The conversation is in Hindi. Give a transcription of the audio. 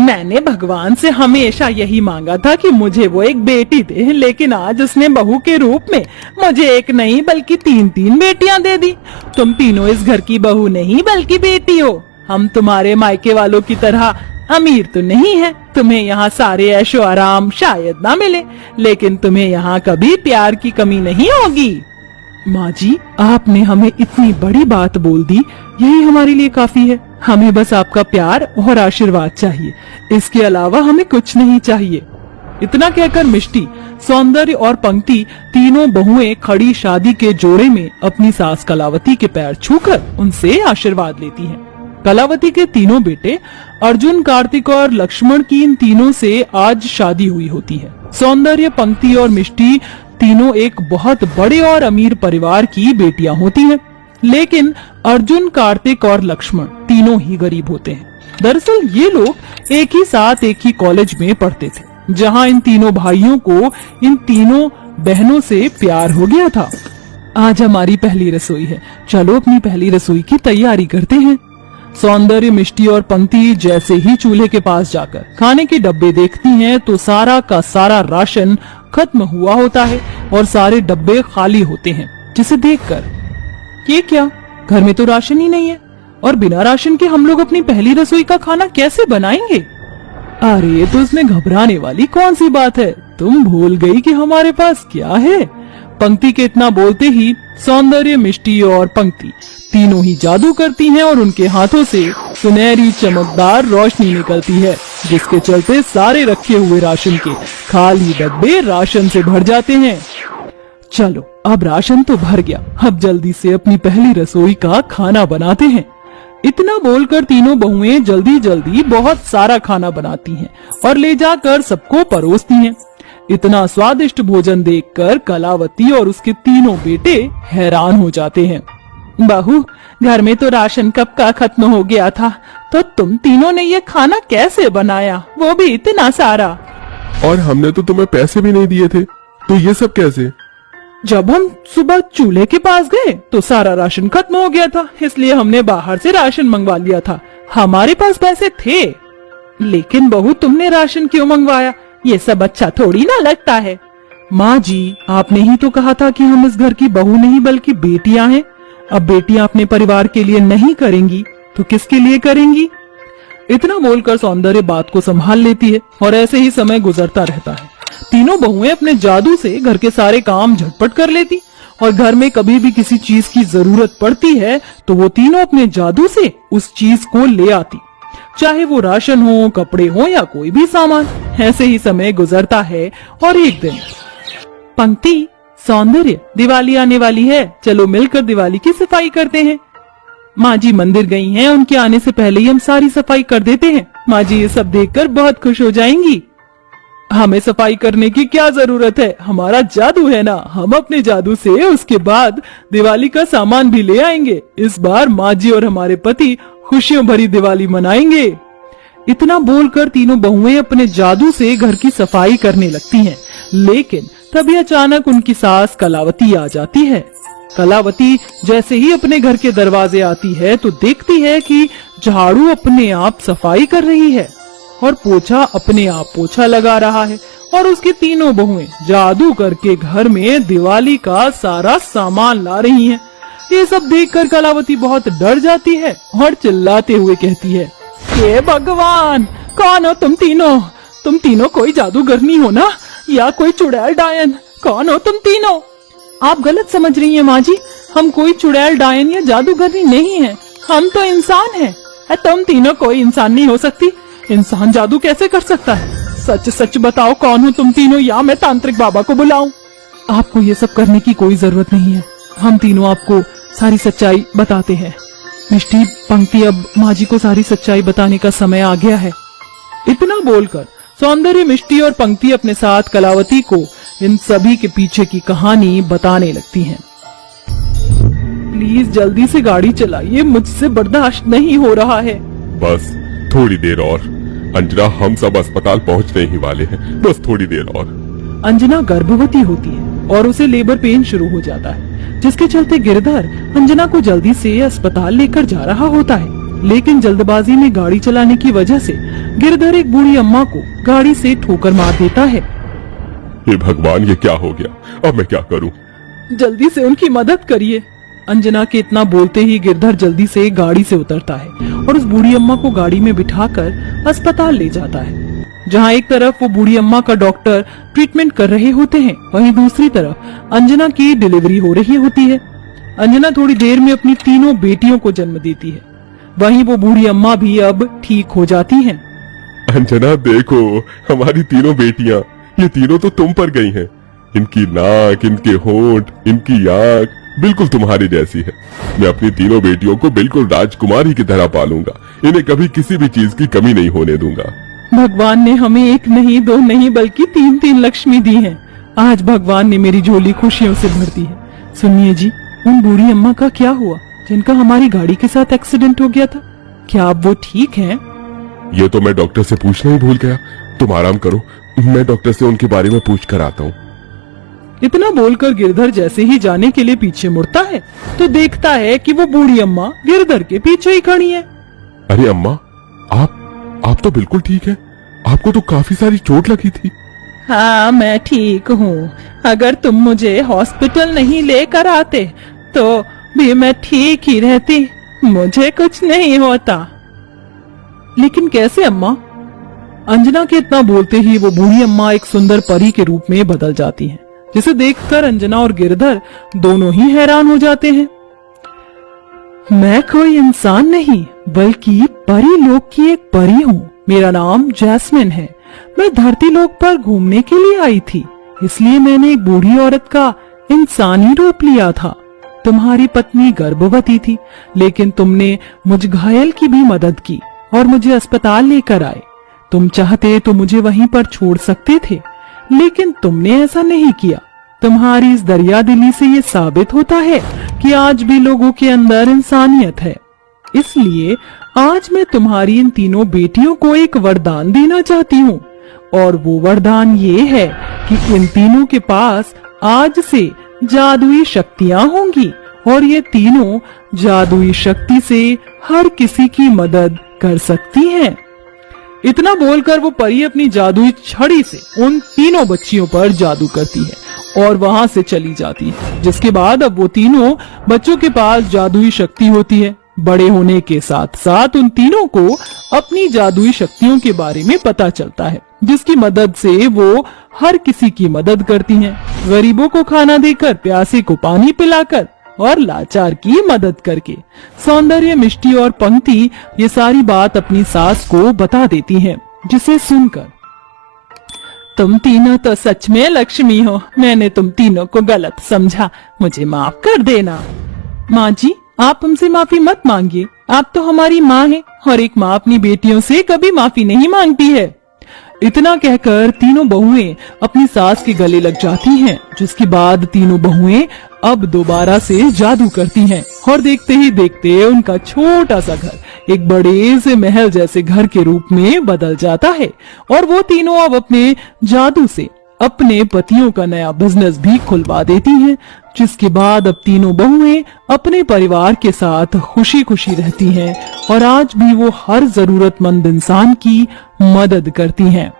मैंने भगवान से हमेशा यही मांगा था कि मुझे वो एक बेटी दे, लेकिन आज उसने बहू के रूप में मुझे एक नहीं बल्कि 3-3 बेटियां दे दी। तुम तीनों इस घर की बहू नहीं बल्कि बेटी हो। हम तुम्हारे मायके वालों की तरह अमीर तो नहीं है, तुम्हें यहाँ सारे ऐशो आराम शायद ना मिले, लेकिन तुम्हें यहाँ कभी प्यार की कमी नहीं होगी। माँ जी, आपने हमें इतनी बड़ी बात बोल दी, यही हमारे लिए काफी है। हमें बस आपका प्यार और आशीर्वाद चाहिए, इसके अलावा हमें कुछ नहीं चाहिए। इतना कहकर मिष्टी, सौंदर्य और पंक्ति तीनों बहुएं खड़ी शादी के जोड़े में अपनी सास कलावती के पैर छूकर उनसे आशीर्वाद लेती हैं। कलावती के तीनों बेटे अर्जुन, कार्तिक और लक्ष्मण की इन तीनों से आज शादी हुई होती है। सौंदर्य, पंक्ति और मिष्टी तीनों एक बहुत बड़े और अमीर परिवार की बेटियां होती हैं, लेकिन अर्जुन, कार्तिक और लक्ष्मण तीनों ही गरीब होते हैं। दरअसल ये लोग एक ही साथ एक ही कॉलेज में पढ़ते थे, जहां इन तीनों भाइयों को इन तीनों बहनों से प्यार हो गया था। आज हमारी पहली रसोई है, चलो अपनी पहली रसोई की तैयारी करते हैं। सौंदर्य, मिष्टी और पंक्ति जैसे ही चूल्हे के पास जाकर खाने के डब्बे देखती हैं तो सारा का सारा राशन खत्म हुआ होता है और सारे डब्बे खाली होते हैं, जिसे देखकर ये क्या, घर में तो राशन ही नहीं है और बिना राशन के हम लोग अपनी पहली रसोई का खाना कैसे बनाएंगे। अरे तो इसमें घबराने वाली कौन सी बात है, तुम भूल गई कि हमारे पास क्या है। पंक्ति के इतना बोलते ही सौंदर्य, मिष्टी और पंक्ति तीनों ही जादू करती हैं और उनके हाथों से सुनहरी चमकदार रोशनी निकलती है, जिसके चलते सारे रखे हुए राशन के खाली डब्बे राशन से भर जाते हैं। चलो अब राशन तो भर गया, अब जल्दी से अपनी पहली रसोई का खाना बनाते हैं। इतना बोलकर तीनों बहुएं जल्दी जल्दी बहुत सारा खाना बनाती हैं और ले जाकर सबको परोसती हैं। इतना स्वादिष्ट भोजन देखकर कलावती और उसके तीनों बेटे हैरान हो जाते हैं। बहू, घर में तो राशन कब का खत्म हो गया था, तो तुम तीनों ने ये खाना कैसे बनाया, वो भी इतना सारा। और हमने तो तुम्हें पैसे भी नहीं दिए थे, तो ये सब कैसे? जब हम सुबह चूल्हे के पास गए तो सारा राशन खत्म हो गया था, इसलिए हमने बाहर से राशन मंगवा लिया था। हमारे पास पैसे थे। लेकिन बहू, तुमने राशन क्यों मंगवाया, ये सब अच्छा थोड़ी ना लगता है। माँ जी, आपने ही तो कहा था कि हम इस घर की बहू नहीं बल्कि बेटियां हैं। अब बेटियां अपने परिवार के लिए नहीं करेंगी तो किसके लिए करेंगी। इतना बोलकर सौंदर्य बात को संभाल लेती है और ऐसे ही समय गुजरता रहता है। तीनों बहुएं अपने जादू से घर के सारे काम झटपट कर लेती और घर में कभी भी किसी चीज की जरूरत पड़ती है तो वो तीनों अपने जादू से उस चीज को ले आती, चाहे वो राशन हो, कपड़े हो या कोई भी सामान। ऐसे ही समय गुजरता है और एक दिन, पंक्ति, सौंदर्य, दिवाली आने वाली है, चलो मिलकर दिवाली की सफाई करते हैं। माँ जी मंदिर गई हैं, उनके आने से पहले ही हम सारी सफाई कर देते हैं। माँ जी ये सब देखकर बहुत खुश हो जाएंगी। हमें सफाई करने की क्या जरूरत है, हमारा जादू है ना, हम अपने जादू से उसके बाद दिवाली का सामान भी ले आएंगे। इस बार माँ जी और हमारे पति खुशियों भरी दिवाली मनाएंगे। इतना बोलकर तीनों बहुएं अपने जादू से घर की सफाई करने लगती हैं, लेकिन तभी अचानक उनकी सास कलावती आ जाती है। कलावती जैसे ही अपने घर के दरवाजे आती है तो देखती है कि झाड़ू अपने आप सफाई कर रही है और पोछा अपने आप पोछा लगा रहा है और उसकी तीनों बहुएं जादू करके घर में दिवाली का सारा सामान ला रही हैं। ये सब देखकर कलावती बहुत डर जाती है और चिल्लाते हुए कहती है, हे भगवान, कौन हो तुम तीनों? तुम तीनों कोई जादूगरनी हो ना, या कोई चुड़ैल डायन? कौन हो तुम तीनों? आप गलत समझ रही हैं माँ जी, हम कोई चुड़ैल डायन या जादूगरनी नहीं है, हम तो इंसान हैं। तुम तीनों कोई इंसान नहीं हो सकती, इंसान जादू कैसे कर सकता है? सच सच बताओ, कौन हो तुम तीनों, या मैं तांत्रिक बाबा को बुलाऊं? आपको ये सब करने की कोई जरूरत नहीं है, हम तीनों आपको सारी सच्चाई बताते हैं। मिष्टी, पंक्ति, अब माँ जी को सारी सच्चाई बताने का समय आ गया है। इतना बोलकर सौंदर्य, मिष्टी और पंक्ति अपने साथ कलावती को इन सभी के पीछे की कहानी बताने लगती हैं। प्लीज जल्दी से गाड़ी चलाइए, मुझसे बर्दाश्त नहीं हो रहा है। बस थोड़ी देर और अंजना, हम सब अस्पताल पहुंचने ही वाले हैं, बस थोड़ी देर और। अंजना गर्भवती होती है और उसे लेबर पेन शुरू हो जाता है, जिसके चलते गिरधर अंजना को जल्दी से अस्पताल लेकर जा रहा होता है, लेकिन जल्दबाजी में गाड़ी चलाने की वजह से गिरधर एक बूढ़ी अम्मा को गाड़ी से ठोकर मार देता है। हे भगवान, ये क्या हो गया? अब मैं क्या करूं? जल्दी से उनकी मदद करिए। अंजना के इतना बोलते ही गिरधर जल्दी से गाड़ी से उतरता है और उस बूढ़ी अम्मा को गाड़ी में बिठाकर अस्पताल ले जाता है, जहां एक तरफ वो बूढ़ी अम्मा का डॉक्टर ट्रीटमेंट कर रहे होते हैं, वहीं दूसरी तरफ अंजना की डिलीवरी हो रही होती है। अंजना थोड़ी देर में अपनी तीनों बेटियों को जन्म देती है। वहीं वो बूढ़ी अम्मा भी अब ठीक हो जाती हैं। अंजना देखो, हमारी तीनों बेटियां, ये तीनों तो तुम पर गई हैं। इनकी नाक, इनके होंठ, इनकी आंख बिल्कुल तुम्हारी जैसी है। मैं अपनी तीनों बेटियों को बिल्कुल राजकुमारी की तरह पालूंगा। इन्हें कभी किसी भी चीज की कमी नहीं होने दूंगा। भगवान ने हमें एक नहीं, दो नहीं, बल्कि तीन तीन लक्ष्मी दी हैं। आज भगवान ने मेरी झोली खुशियों से भर दी है। सुनिए जी, उन बूढ़ी अम्मा का क्या हुआ जिनका हमारी गाड़ी के साथ एक्सीडेंट हो गया था? क्या अब वो ठीक हैं? ये तो मैं डॉक्टर से पूछना ही भूल गया। तुम आराम करो, मैं डॉक्टर से उनके बारे में पूछ कर आता हूँ। इतना बोलकर गिरधर जैसे ही जाने के लिए पीछे मुड़ता है तो देखता है कि वो बूढ़ी अम्मा गिरधर के पीछे ही खड़ी है। अरे अम्मा, आप तो बिल्कुल ठीक है। आपको तो काफी सारी चोट लगी थी। हाँ, मैं ठीक हूँ। अगर तुम मुझे हॉस्पिटल नहीं लेकर आते तो भी मैं ठीक ही रहती। मुझे कुछ नहीं होता। लेकिन कैसे अम्मा? अंजना के इतना बोलते ही वो बूढ़ी अम्मा एक सुंदर परी के रूप में बदल जाती है, जिसे देखकर अंजना और गिरधर दोनों ही हैरान हो जाते हैं। मैं कोई इंसान नहीं बल्कि परी लोक की एक परी हूँ। मेरा नाम जैस्मिन है। मैं धरती लोक पर घूमने के लिए आई थी, इसलिए मैंने एक बूढ़ी औरत का इंसानी रूप लिया था। तुम्हारी पत्नी गर्भवती थी, लेकिन तुमने मुझ घायल की भी मदद की और मुझे अस्पताल लेकर आए। तुम चाहते तो मुझे वहीं पर छोड़ सकते थे, लेकिन तुमने ऐसा नहीं किया। तुम्हारी इस दरिया दिली से ये साबित होता है कि आज भी लोगों के अंदर इंसानियत है। इसलिए आज मैं तुम्हारी इन तीनों बेटियों को एक वरदान देना चाहती हूँ, और वो वरदान ये है कि इन तीनों के पास आज से जादुई शक्तियाँ होंगी और ये तीनों जादुई शक्ति से हर किसी की मदद कर सकती हैं। इतना बोलकर वो परी अपनी जादुई छड़ी से उन तीनों बच्चियों पर जादू करती है और वहां से चली जाती है, जिसके बाद अब वो तीनों बच्चों के पास जादुई शक्ति होती है। बड़े होने के साथ साथ उन तीनों को अपनी जादुई शक्तियों के बारे में पता चलता है, जिसकी मदद से वो हर किसी की मदद करती हैं। गरीबों को खाना देकर, प्यासे को पानी पिलाकर और लाचार की मदद करके। सौंदर्य, मिष्टी और पंक्ति ये सारी बात अपनी सास को बता देती हैं, जिसे सुनकर तुम तीनों तो सच में लक्ष्मी हो। मैंने तुम तीनों को गलत समझा, मुझे माफ कर देना। माँ जी, आप हमसे माफी मत मांगिए। आप तो हमारी माँ हैं और एक माँ अपनी बेटियों से कभी माफी नहीं मांगती है। इतना कहकर तीनों बहुएं अपनी सास के गले लग जाती हैं, जिसके बाद तीनों बहुएं अब दोबारा से जादू करती हैं और देखते ही देखते उनका छोटा सा घर एक बड़े से महल जैसे घर के रूप में बदल जाता है और वो तीनों अब अपने जादू से अपने पतियों का नया बिजनेस भी खुलवा देती हैं, जिसके बाद अब तीनों बहुएं अपने परिवार के साथ खुशी खुशी रहती हैं और आज भी वो हर जरूरतमंद इंसान की मदद करती हैं।